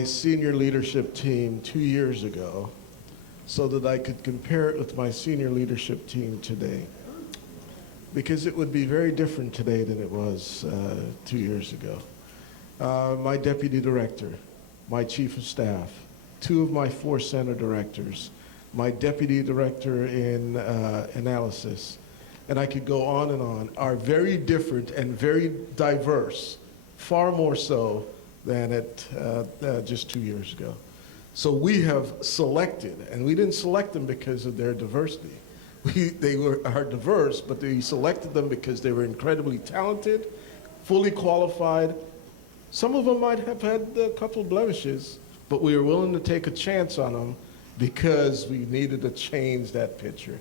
my senior leadership team 2 years ago so that I could compare it with my senior leadership team today. Because it would be very different today than it was 2 years ago. My deputy director, my chief of staff, two of my four center directors, my deputy director in analysis, and I could go on, are very different and very diverse, far more so than at just 2 years ago. So we have selected, and we didn't select them because of their diversity. They are diverse, but we selected them because they were incredibly talented, fully qualified. Some of them might have had a couple blemishes, but we were willing to take a chance on them because we needed to change that picture.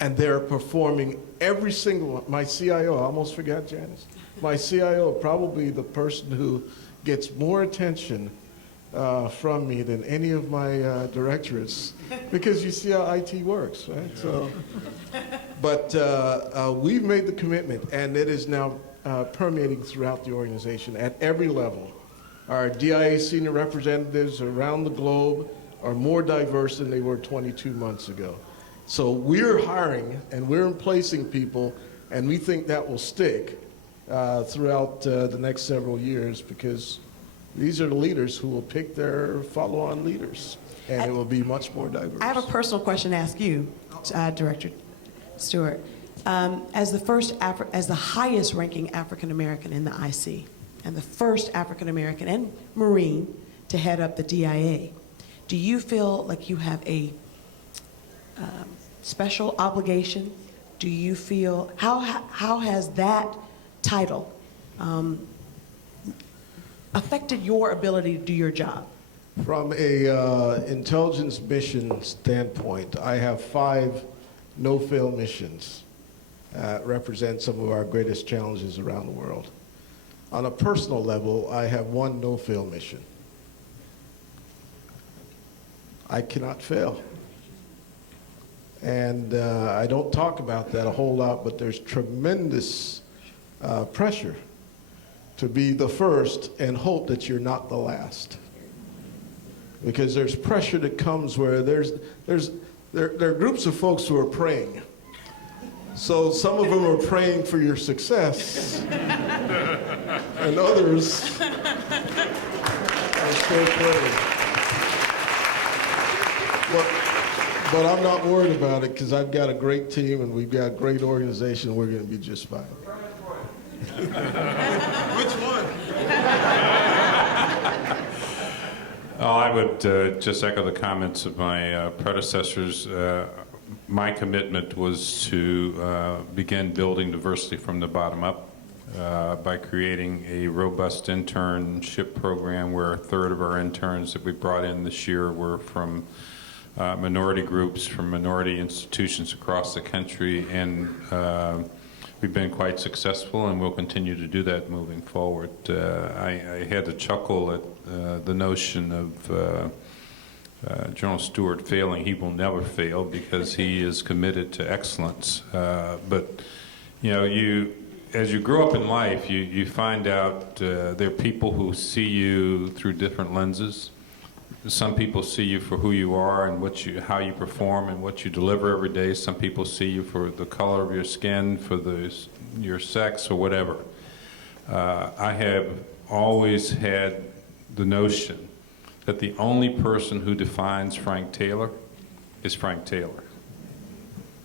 And they're performing every single one. My CIO, I almost forgot Janice. My CIO, probably the person who gets more attention from me than any of my directorates, because you see how IT works, right? So, but we've made the commitment, and it is now permeating throughout the organization at every level. Our DIA senior representatives around the globe are more diverse than they were 22 months ago. So we're hiring and we're placing people, and we think that will stick throughout the next several years, because these are the leaders who will pick their follow-on leaders, and it will be much more diverse. I have a personal question to ask you, Director Stewart. As the highest-ranking African-American in the IC, and the first African-American and Marine to head up the DIA, do you feel like you have a special obligation? Do you feel, how has that title affected your ability to do your job? From a intelligence mission standpoint, I have 5 no-fail missions represent some of our greatest challenges around the world. On a personal level, I have 1 no-fail mission. I cannot fail. And I don't talk about that a whole lot, but there's tremendous pressure to be the first and hope that you're not the last. Because there's pressure that comes where there are groups of folks who are praying. So some of them are praying for your success, and others are still praying. But I'm not worried about it, because I've got a great team and we've got a great organization. We're going to be just fine. Which one? I would just echo the comments of my predecessors. My commitment was to begin building diversity from the bottom up by creating a robust internship program where 1/3 of our interns that we brought in this year were from minority groups, from minority institutions across the country, and we've been quite successful, and we'll continue to do that moving forward. I had to chuckle at the notion of General Stewart failing. He will never fail because he is committed to excellence. But you know, as you grow up in life, you find out there are people who see you through different lenses. Some people see you for who you are and how you perform and what you deliver every day. Some people see you for the color of your skin, for your sex, or whatever. I have always had the notion that the only person who defines Frank Taylor is Frank Taylor.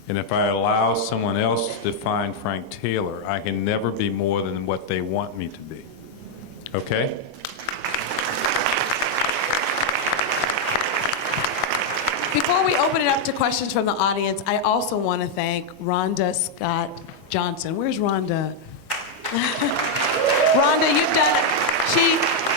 And if I allow someone else to define Frank Taylor, I can never be more than what they want me to be. Okay? Before we open it up to questions from the audience, I also want to thank Rhonda Scott Johnson. Where's Rhonda? Rhonda, you've done it.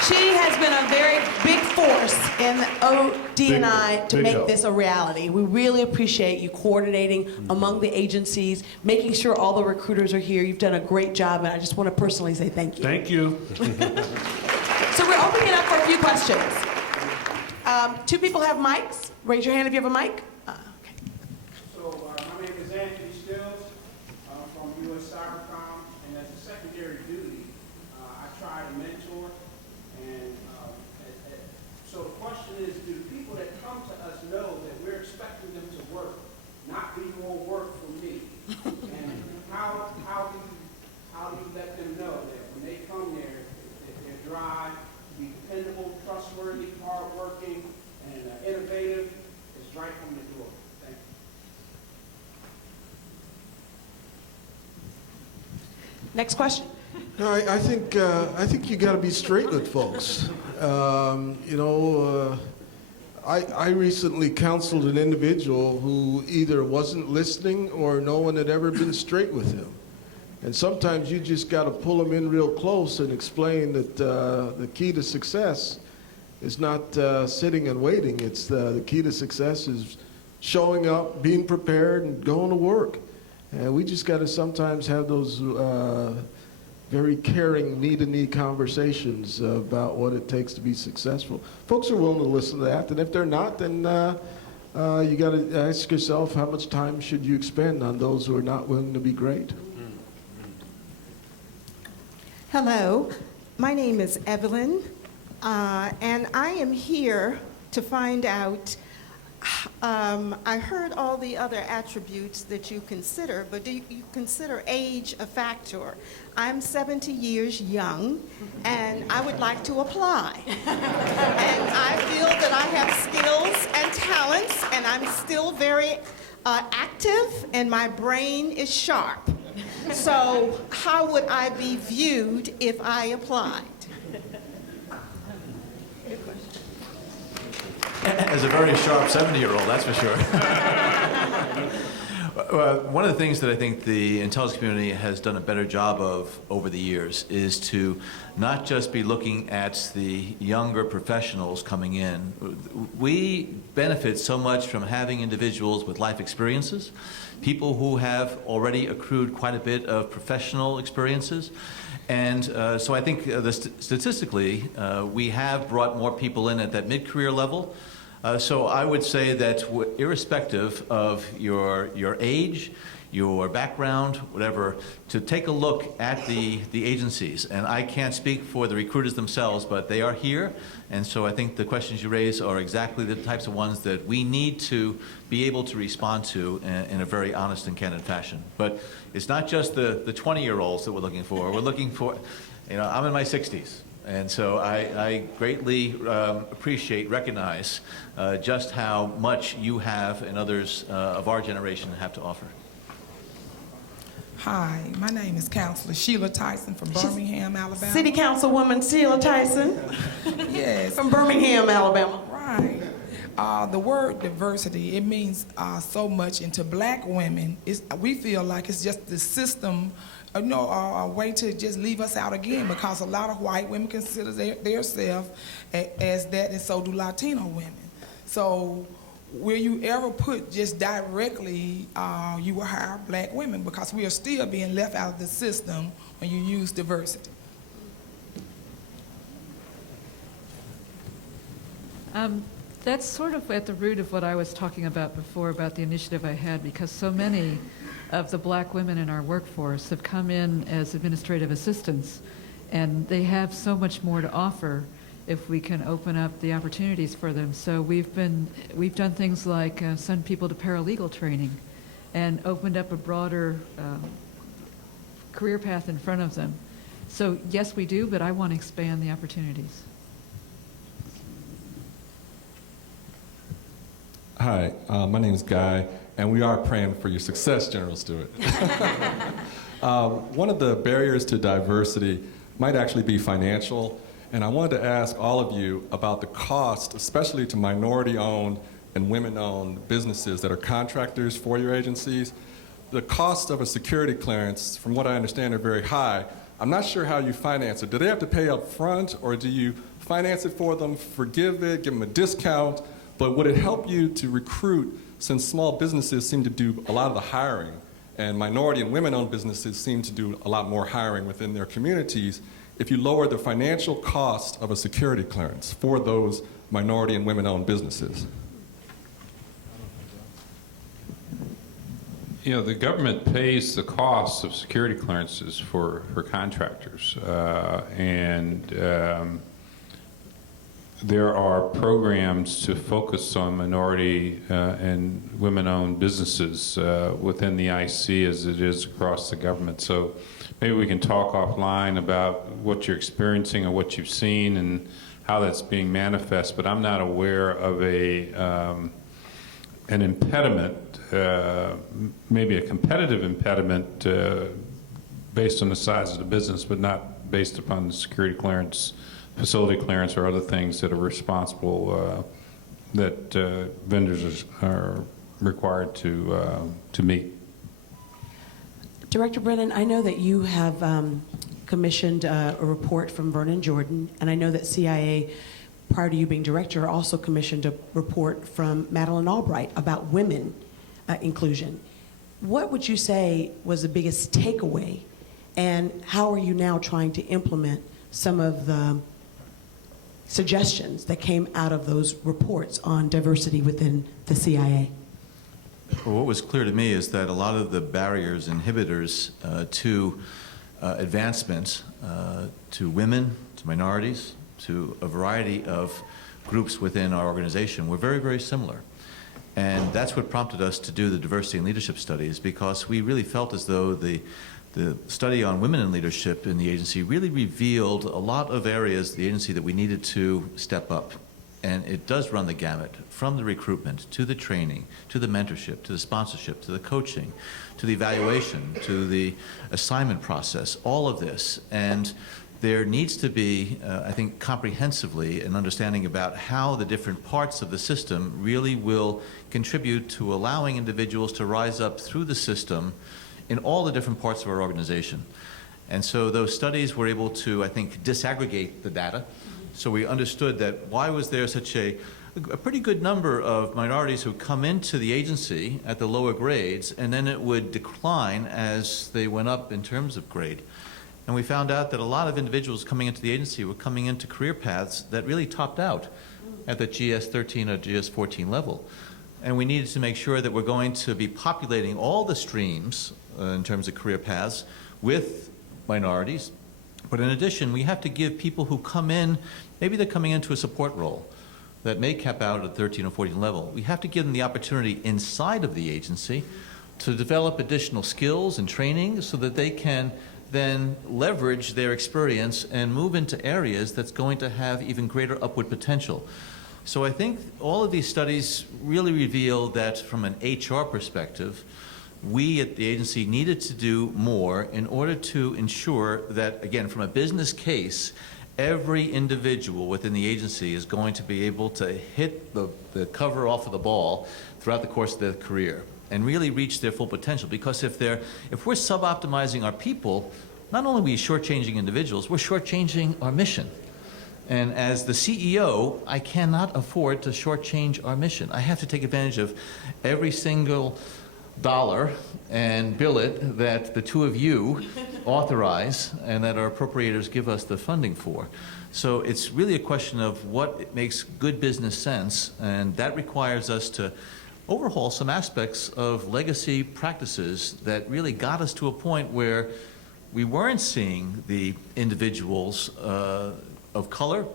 She has been a very big force in OD&I to make this a reality. We really appreciate you coordinating among the agencies, making sure all the recruiters are here. You've done a great job, and I just want to personally say thank you. Thank you. So we're opening it up for a few questions. 2 people have mics. Raise your hand if you have a mic. Okay. So my name is Anthony Stills. I'm from U.S. Cybercom, and as a secondary duty, I try to mentor and trustworthy, hardworking, and innovative is right from the door. Thank you. Next question. No, I think you got to be straight with folks. I recently counseled an individual who either wasn't listening or no one had ever been straight with him. And sometimes you just got to pull them in real close and explain that the key to success is not sitting and waiting. It's the key to success is showing up, being prepared, and going to work. And we just got to sometimes have those very caring, knee-to-knee conversations about what it takes to be successful. Folks are willing to listen to that, and if they're not, then you got to ask yourself, how much time should you expend on those who are not willing to be great? Hello, my name is Evelyn, and I am here to find out, I heard all the other attributes that you consider, but do you consider age a factor? I'm 70 years young, and I would like to apply. And I feel that I have skills and talents, and I'm still very active, and my brain is sharp. So how would I be viewed if I applied? As a very sharp 70-year-old, that's for sure. One of the things that I think the intelligence community has done a better job of over the years is to not just be looking at the younger professionals coming in. We benefit so much from having individuals with life experiences, people who have already accrued quite a bit of professional experiences. And so I think statistically, we have brought more people in at that mid-career level. So I would say that irrespective of your age, your background, whatever, to take a look at the agencies. And I can't speak for the recruiters themselves, but they are here. And so I think the questions you raise are exactly the types of ones that we need to be able to respond to in a very honest and candid fashion. But it's not just the 20-year-olds that we're looking for. We're looking for, I'm in my 60s. And so I greatly recognize just how much you have and others of our generation have to offer. Hi, my name is Councilor Sheila Tyson from Birmingham, Alabama. City Councilwoman Sheila Tyson Yes. from Birmingham, Alabama. Right. The word diversity, it means so much. And to black women, we feel like it's just the system, a way to just leave us out again, because a lot of white women consider themselves as that, and so do Latino women. So will you ever put just directly, you will hire black women, because we are still being left out of the system when you use diversity? That's sort of at the root of what I was talking about before, about the initiative I had, because so many of the black women in our workforce have come in as administrative assistants, and they have so much more to offer if we can open up the opportunities for them. So we've done things like send people to paralegal training and opened up a broader career path in front of them. So yes, we do, but I want to expand the opportunities. Hi, my name is Guy, and we are praying for your success, General Stewart. One of the barriers to diversity might actually be financial, and I wanted to ask all of you about the cost, especially to minority-owned and women-owned businesses that are contractors for your agencies. The cost of a security clearance, from what I understand, are very high. I'm not sure how you finance it. Do they have to pay up front, or do you finance it for them, forgive it, give them a discount? But would it help you to recruit, since small businesses seem to do a lot of the hiring, and minority and women-owned businesses seem to do a lot more hiring within their communities, if you lower the financial cost of a security clearance for those minority and women-owned businesses? The government pays the cost of security clearances for contractors, there are programs to focus on minority and women-owned businesses within the IC as it is across the government. So maybe we can talk offline about what you're experiencing or what you've seen and how that's being manifest, but I'm not aware of an impediment, maybe a competitive impediment based on the size of the business, but not based upon the security clearance, facility clearance, or other things that are responsible that vendors are required to meet. Director Brennan, I know that you have commissioned a report from Vernon Jordan, and I know that CIA, prior to you being director, also commissioned a report from Madeleine Albright about women inclusion. What would you say was the biggest takeaway, and how are you now trying to implement some of the suggestions that came out of those reports on diversity within the CIA? Well, what was clear to me is that a lot of the barriers, inhibitors to advancement to women, to minorities, to a variety of groups within our organization were very, very similar. And that's what prompted us to do the diversity and leadership studies, because we really felt as though the study on women in leadership in the agency really revealed a lot of areas of the agency that we needed to step up. And it does run the gamut, from the recruitment, to the training, to the mentorship, to the sponsorship, to the coaching, to the evaluation, to the assignment process, all of this. And there needs to be, I think, comprehensively an understanding about how the different parts of the system really will contribute to allowing individuals to rise up through the system in all the different parts of our organization. And so those studies were able to, I think, disaggregate the data. So we understood that why was there such a pretty good number of minorities who come into the agency at the lower grades, and then it would decline as they went up in terms of grade. And we found out that a lot of individuals coming into the agency were coming into career paths that really topped out at the GS 13 or GS 14 level. And we needed to make sure that we're going to be populating all the streams in terms of career paths with minorities. But in addition, we have to give people who come in, maybe they're coming into a support role that may cap out at 13 or 14 level. We have to give them the opportunity inside of the agency to develop additional skills and training so that they can then leverage their experience and move into areas that's going to have even greater upward potential. So I think all of these studies really reveal that from an HR perspective, we at the agency needed to do more in order to ensure that, again, from a business case, every individual within the agency is going to be able to hit the cover off of the ball throughout the course of their career and really reach their full potential. Because if we're sub-optimizing our people, not only are we shortchanging individuals, we're shortchanging our mission. And as the CEO, I cannot afford to shortchange our mission. I have to take advantage of every single dollar and bill it that the two of you authorize and that our appropriators give us the funding for. So it's really a question of what makes good business sense, and that requires us to overhaul some aspects of legacy practices that really got us to a point where we weren't seeing the individuals of color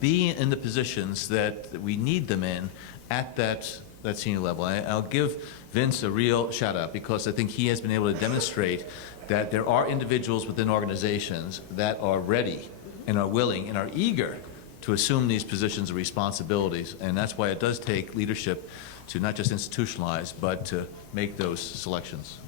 be in the positions that we need them in at that senior level. I'll give Vince a real shout out, because I think he has been able to demonstrate that there are individuals within organizations that are ready and are willing and are eager to assume these positions of responsibilities. And that's why it does take leadership to not just institutionalize, but to make those selections.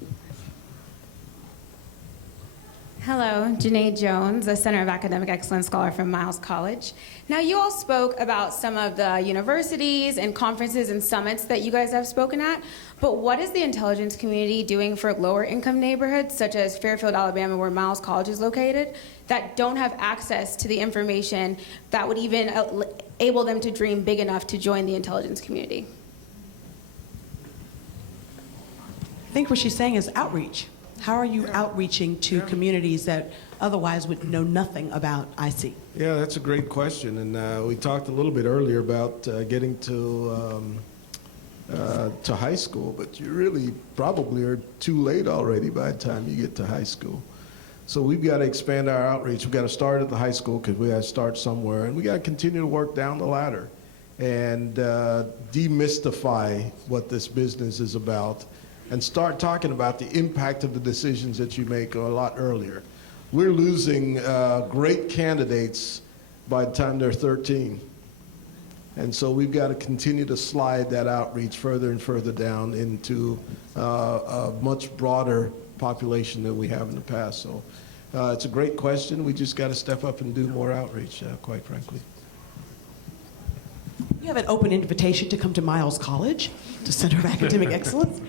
Hello, Janae Jones, a Center of Academic Excellence Scholar from Miles College. Now, you all spoke about some of the universities and conferences and summits that you guys have spoken at, but what is the intelligence community doing for lower income neighborhoods, such as Fairfield, Alabama, where Miles College is located, that don't have access to the information that would even enable them to dream big enough to join the intelligence community? I think what she's saying is outreach. How are you outreaching to communities that otherwise would know nothing about IC? Yeah, that's a great question. And we talked a little bit earlier about getting to high school, but you really probably are too late already by the time you get to high school. So we've got to expand our outreach. We've got to start at the high school, because we got to start somewhere, and we got to continue to work down the ladder and demystify what this business is about, and start talking about the impact of the decisions that you make a lot earlier. We're losing great candidates by the time they're 13. And so we've got to continue to slide that outreach further and further down into a much broader population than we have in the past. So it's a great question. We just got to step up and do more outreach, quite frankly. You have an open invitation to come to Miles College, to Center of Academic Excellence.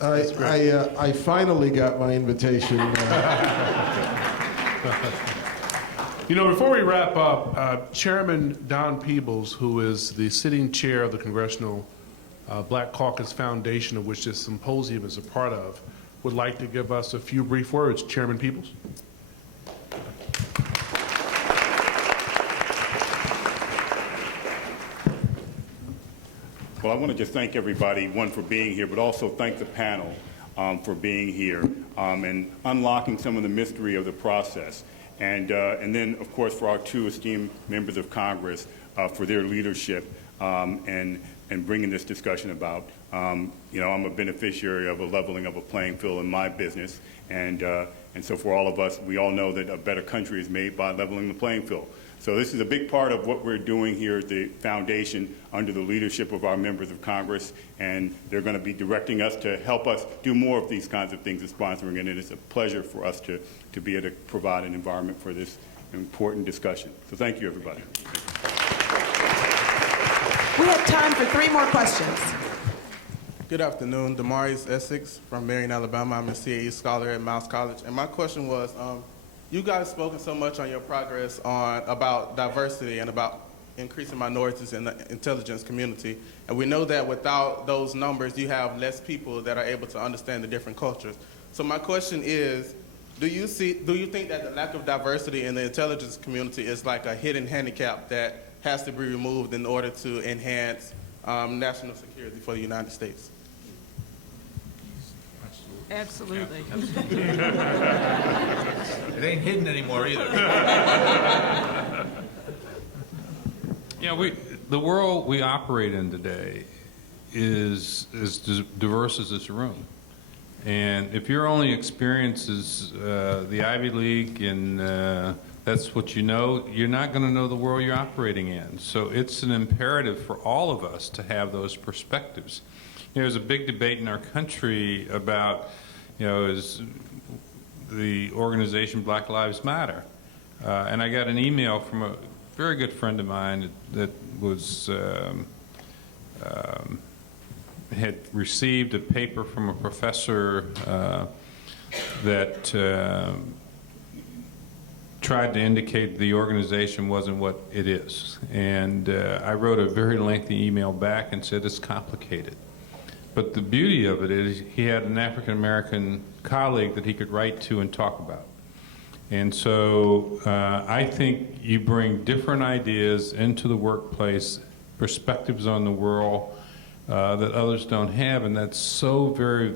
I finally got my invitation. You know, before we wrap up, Chairman Don Peebles, who is the sitting chair of the Congressional Black Caucus Foundation, of which this symposium is a part of, would like to give us a few brief words. Chairman Peebles. Well, I want to just thank everybody, one, for being here, but also thank the panel for being here and unlocking some of the mystery of the process. And then, of course, for our two esteemed members of Congress for their leadership and bringing this discussion about. You know, I'm a beneficiary of a leveling of a playing field in my business. And so for all of us, we all know that a better country is made by leveling the playing field. So this is a big part of what we're doing here at the foundation under the leadership of our members of Congress, and they're going to be directing us to help us do more of these kinds of things and sponsoring it, and it's a pleasure for us to be able to provide an environment for this important discussion. So thank you, everybody. We have time for 3 more questions. Good afternoon, Demarius Essex from Marion, Alabama. I'm a CAE scholar at Miles College, and my question was, you guys have spoken so much on your progress about diversity and about increasing minorities in the intelligence community. And we know that without those numbers, you have less people that are able to understand the different cultures. So my question is, do you think that the lack of diversity in the intelligence community is like a hidden handicap that has to be removed in order to enhance national security for the United States? Absolutely. It ain't hidden anymore either. Yeah, the world we operate in today is as diverse as this room. And if your only experience is the Ivy League and that's what you know, you're not going to know the world you're operating in. So it's an imperative for all of us to have those perspectives. You know, there's a big debate in our country about, you know, is the organization Black Lives Matter. And I got an email from a very good friend of mine that was had received a paper from a professor that tried to indicate the organization wasn't what it is. And I wrote a very lengthy email back and said it's complicated. But the beauty of it is he had an African-American colleague that he could write to and talk about. And so I think you bring different ideas into the workplace, perspectives on the world that others don't have, and that's so very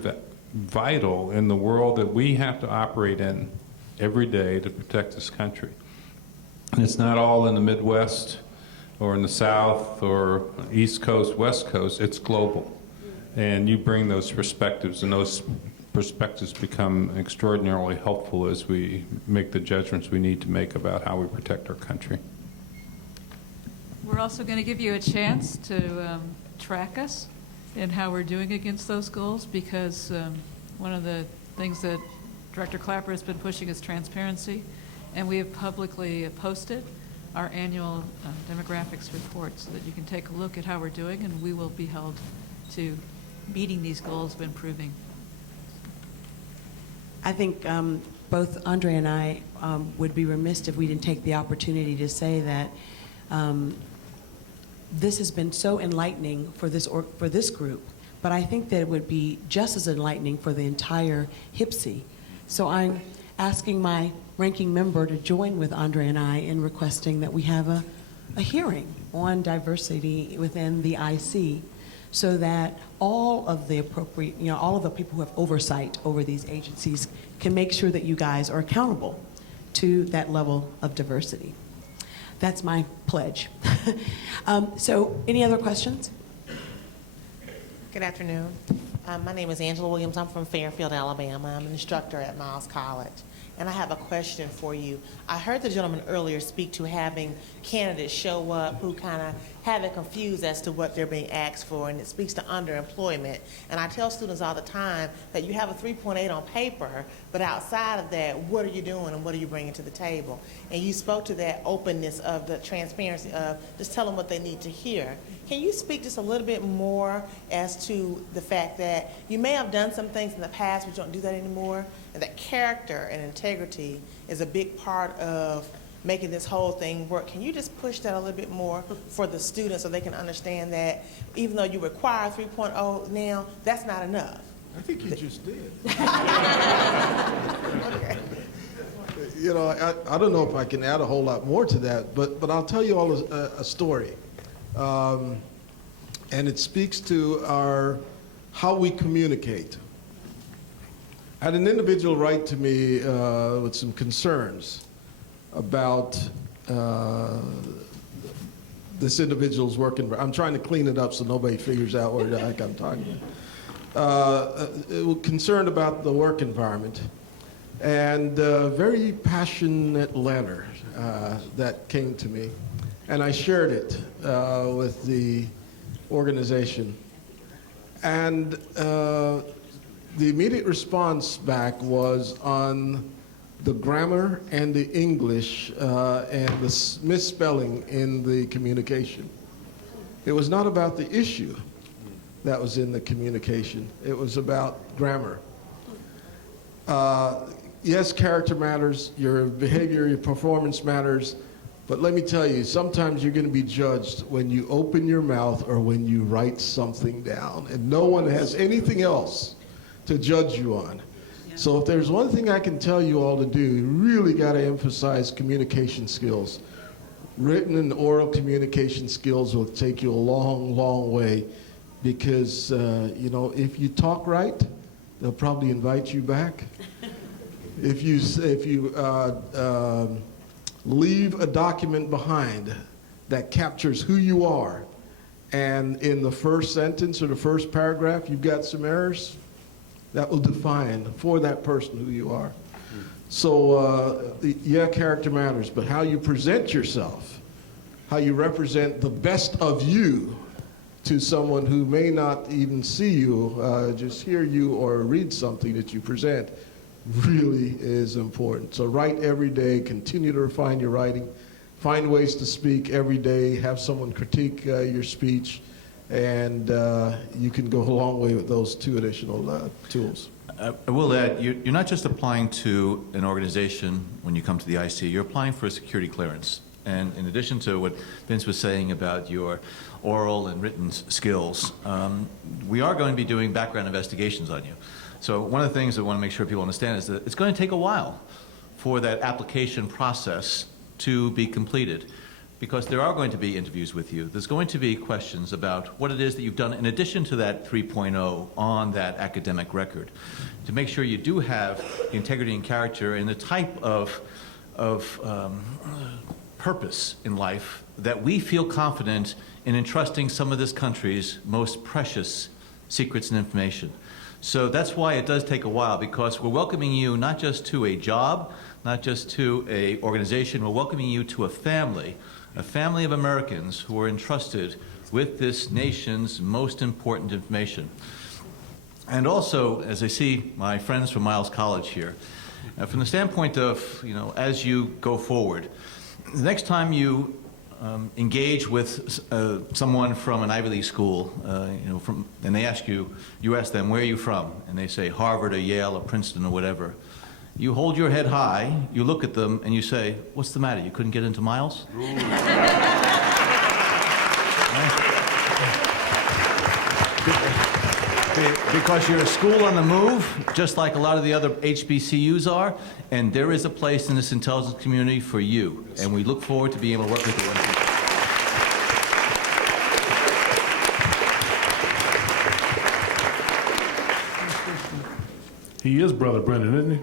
vital in the world that we have to operate in every day to protect this country. And it's not all in the Midwest or in the South or East Coast, West Coast, it's global. And you bring those perspectives, and those perspectives become extraordinarily helpful as we make the judgments we need to make about how we protect our country. We're also going to give you a chance to track us in how we're doing against those goals, because one of the things that Director Clapper has been pushing is transparency, and we have publicly posted our annual demographics report so that you can take a look at how we're doing, and we will be held to meeting these goals of improving. I think both Andre and I would be remiss if we didn't take the opportunity to say that this has been so enlightening for this group, but I think that it would be just as enlightening for the entire HIPSI. So I'm asking my ranking member to join with Andre and I in requesting that we have a hearing on diversity within the IC, so that all of the appropriate, all of the people who have oversight over these agencies can make sure that you guys are accountable to that level of diversity. That's my pledge. So, any other questions? Good afternoon. My name is Angela Williams. I'm from Fairfield, Alabama. I'm an instructor at Miles College. and I have a question for you. I heard the gentleman earlier speak to having candidates show up who kind of have it confused as to what they're being asked for, and it speaks to underemployment. And I tell students all the time that you have a 3.8 on paper, but outside of that, what are you doing and what are you bringing to the table? And you spoke to that openness of the transparency of just tell them what they need to hear. Can you speak just a little bit more as to the fact that you may have done some things in the past, but you don't do that anymore, and that character and integrity is a big part of making this whole thing work? Can you just push that a little bit more for the students so they can understand that even though you require 3.0 now, that's not enough? I think you just did. Okay. You know, I don't know if I can add a whole lot more to that, but I'll tell you all a story. And it speaks to how we communicate. I had an individual write to me with some concerns about this individual's working. I'm trying to clean it up so nobody figures out what the heck I'm talking about. Concerned about the work environment, and a very passionate letter that came to me, and I shared it with the organization. And the immediate response back was on the grammar and the English and the misspelling in the communication. It was not about the issue that was in the communication. It was about grammar. Yes, character matters, your behavior, your performance matters, but let me tell you, sometimes you're going to be judged when you open your mouth or when you write something down, and no one has anything else to judge you on. So if there's one thing I can tell you all to do, you really got to emphasize communication skills. Written and oral communication skills will take you a long, long way, because you know, if you talk right, they'll probably invite you back. If you leave a document behind that captures who you are, and in the first sentence or the first paragraph you've got some errors, that will define for that person who you are. So yeah, character matters, but how you present yourself, how you represent the best of you to someone who may not even see you, just hear you or read something that you present, really is important. So write every day, continue to refine your writing, find ways to speak every day, have someone critique your speech, and you can go a long way with those two additional tools. I will add, you're not just applying to an organization when you come to the IC, you're applying for a security clearance. And in addition to what Vince was saying about your oral and written skills, we are going to be doing background investigations on you. So one of the things I want to make sure people understand is that it's going to take a while for that application process to be completed, because there are going to be interviews with you. There's going to be questions about what it is that you've done in addition to that 3.0 on that academic record, to make sure you do have the integrity and character and the type of purpose in life that we feel confident in entrusting some of this country's most precious secrets and information. So that's why it does take a while, because we're welcoming you not just to a job, not just to a organization, we're welcoming you to a family of Americans who are entrusted with this nation's most important information. And also, as I see my friends from Miles College here, from the standpoint of, you know, as you go forward, the next time you engage with someone from an Ivy League school, you know, and they ask you, you ask them, where are you from? And they say Harvard or Yale or Princeton or whatever. You hold your head high, you look at them, and you say, what's the matter? You couldn't get into Miles? Because you're a school on the move, just like a lot of the other HBCUs are, and there is a place in this intelligence community for you, and we look forward to being able to work with you. He is Brother Brennan, isn't he?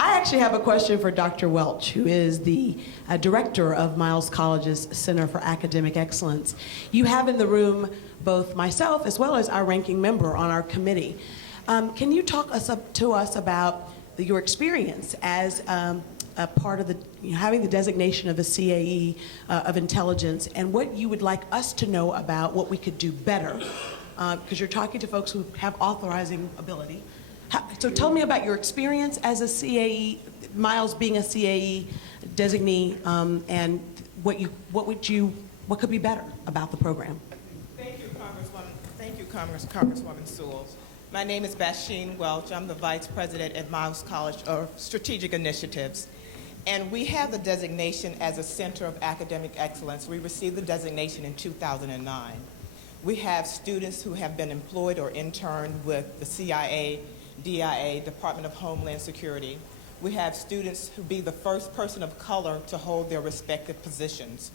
I actually have a question for Dr. Welch, who is the director of Miles College's Center for Academic Excellence. You have in the room both myself as well as our ranking member on our committee. Can you talk to us about your experience as a part of having the designation of a CAE of intelligence, and what you would like us to know about what we could do better? Because you're talking to folks who have authorizing ability. So tell me about your experience as a CAE, Miles being a CAE designee, and what could be better about the program? Thank you, Congresswoman. Thank you, Congresswoman Sewell. My name is Basheen Welch. I'm the Vice President at Miles College of Strategic Initiatives. And we have the designation as a Center of Academic Excellence. We received the designation in 2009. We have students who have been employed or interned with the CIA, DIA, Department of Homeland Security. We have students who be the first person of color to hold their respective positions.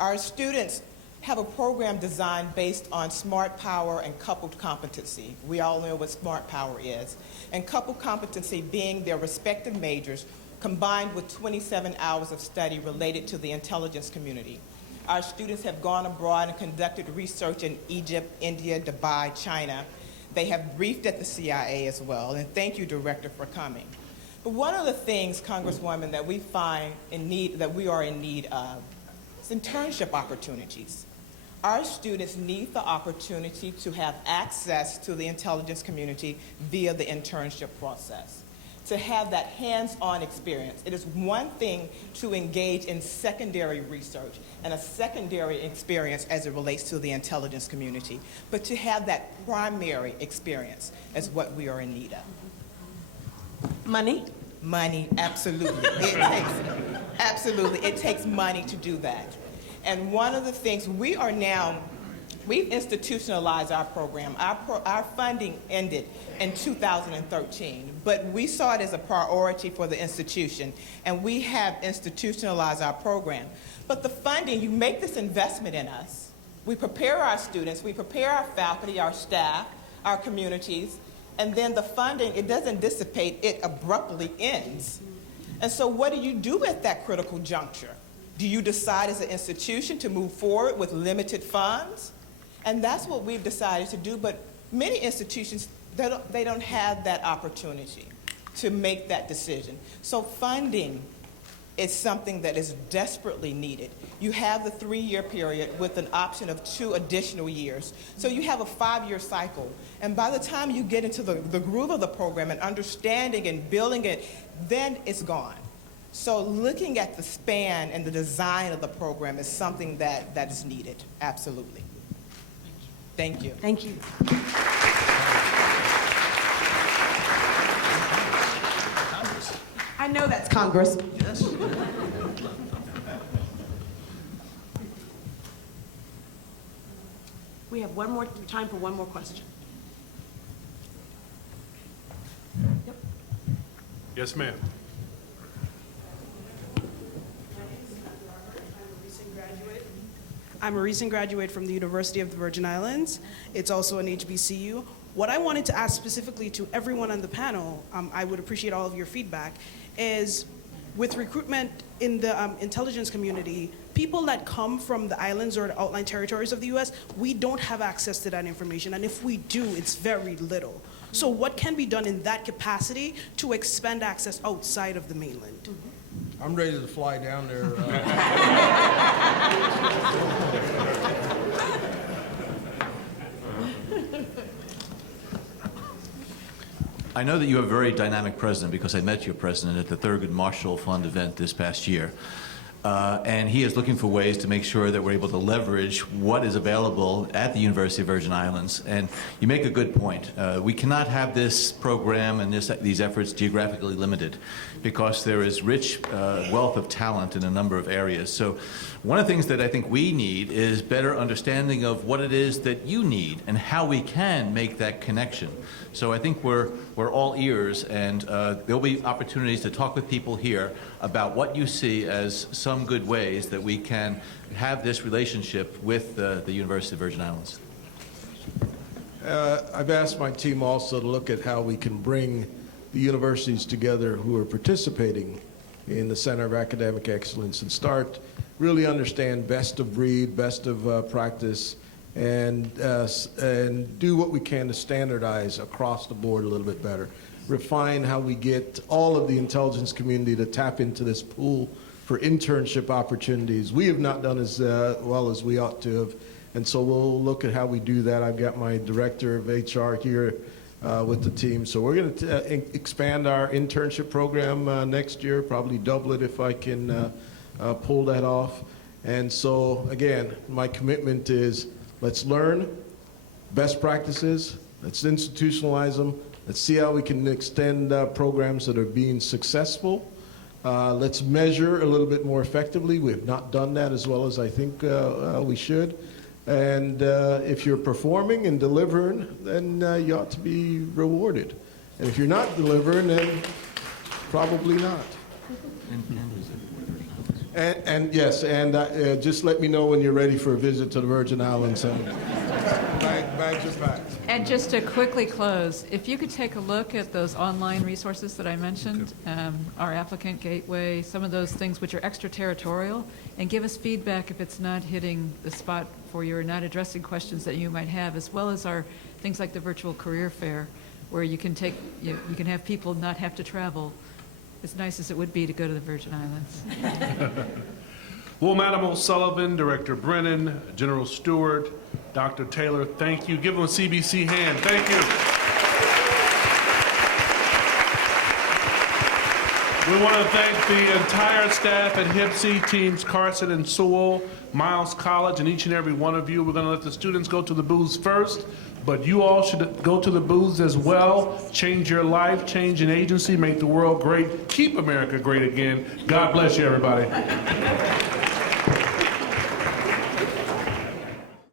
Our students have a program designed based on smart power and coupled competency. We all know what smart power is. And coupled competency being their respective majors combined with 27 hours of study related to the intelligence community. Our students have gone abroad and conducted research in Egypt, India, Dubai, China. They have briefed at the CIA as well, and thank you, Director, for coming. But one of the things, Congresswoman, that we find in need, that we are in need of, is internship opportunities. Our students need the opportunity to have access to the intelligence community via the internship process, to have that hands-on experience. It is one thing to engage in secondary research and a secondary experience as it relates to the intelligence community, but to have that primary experience is what we are in need of. Money? Money, absolutely. It takes money to do that. And one of the things we've institutionalized our program. Our funding ended in 2013, but we saw it as a priority for the institution, and we have institutionalized our program. But the funding, you make this investment in us. We prepare our students, we prepare our faculty, our staff, our communities, and then the funding, it doesn't dissipate, it abruptly ends. And so what do you do at that critical juncture? Do you decide as an institution to move forward with limited funds? And that's what we've decided to do, but many institutions, they don't have that opportunity to make that decision. So funding is something that is desperately needed. You have the 3-year period with an option of 2 additional years. So you have a 5-year cycle. And by the time you get into the groove of the program and understanding and building it, then it's gone. So looking at the span and the design of the program is something that is needed, absolutely. Thank you. Thank you. I know that's Congress. Yes. We have time for one more question. Yep. Yes, ma'am. I'm a recent graduate from the University of the Virgin Islands. It's also an HBCU. What I wanted to ask specifically to everyone on the panel, I would appreciate all of your feedback, is with recruitment in the intelligence community, people that come from the islands or the outlying territories of the US, we don't have access to that information. And if we do, it's very little. So what can be done in that capacity to expand access outside of the mainland? I'm ready to fly down there. I know that you have a very dynamic president because I met your president at the Thurgood Marshall Fund event this past year. And he is looking for ways to make sure that we're able to leverage what is available at the University of Virgin Islands. And you make a good point. We cannot have this program and these efforts geographically limited because there is rich wealth of talent in a number of areas. So one of the things that I think we need is better understanding of what it is that you need and how we can make that connection. So I think we're all ears, and there'll be opportunities to talk with people here about what you see as some good ways that we can have this relationship with the University of Virgin Islands. I've asked my team also to look at how we can bring the universities together who are participating in the Center of Academic Excellence and start really understand best of breed, best of practice, and do what we can to standardize across the board a little bit better. Refine how we get all of the intelligence community to tap into this pool for internship opportunities. We have not done as well as we ought to have, and so we'll look at how we do that. I've got my director of HR here with the team. So we're going to expand our internship program next year, probably double it if I can pull that off. And so, again, my commitment is let's learn best practices, let's institutionalize them, let's see how we can extend programs that are being successful. Let's measure a little bit more effectively. We have not done that as well as I think we should. And if you're performing and delivering, then you ought to be rewarded. And if you're not delivering, then probably not. And yes, and just let me know when you're ready for a visit to the Virgin Islands. Bags are packed. And just to quickly close, if you could take a look at those online resources that I mentioned, our applicant gateway, some of those things which are extraterritorial, and give us feedback if it's not hitting the spot for you or not addressing questions that you might have, as well as our things like the virtual career fair, where you can take, you can have people not have to travel, as nice as it would be to go to the Virgin Islands. Well, Madam O'Sullivan, Director Brennan, General Stewart, Dr. Taylor, thank you. Give them a CBC hand. Thank you. We want to thank the entire staff at HIPC, teams Carson and Sewell, Miles College, and each and every one of you. We're going to let the students go to the booths first, but you all should go to the booths as well. Change your life, change an agency, make the world great, keep America great again. God bless you, everybody.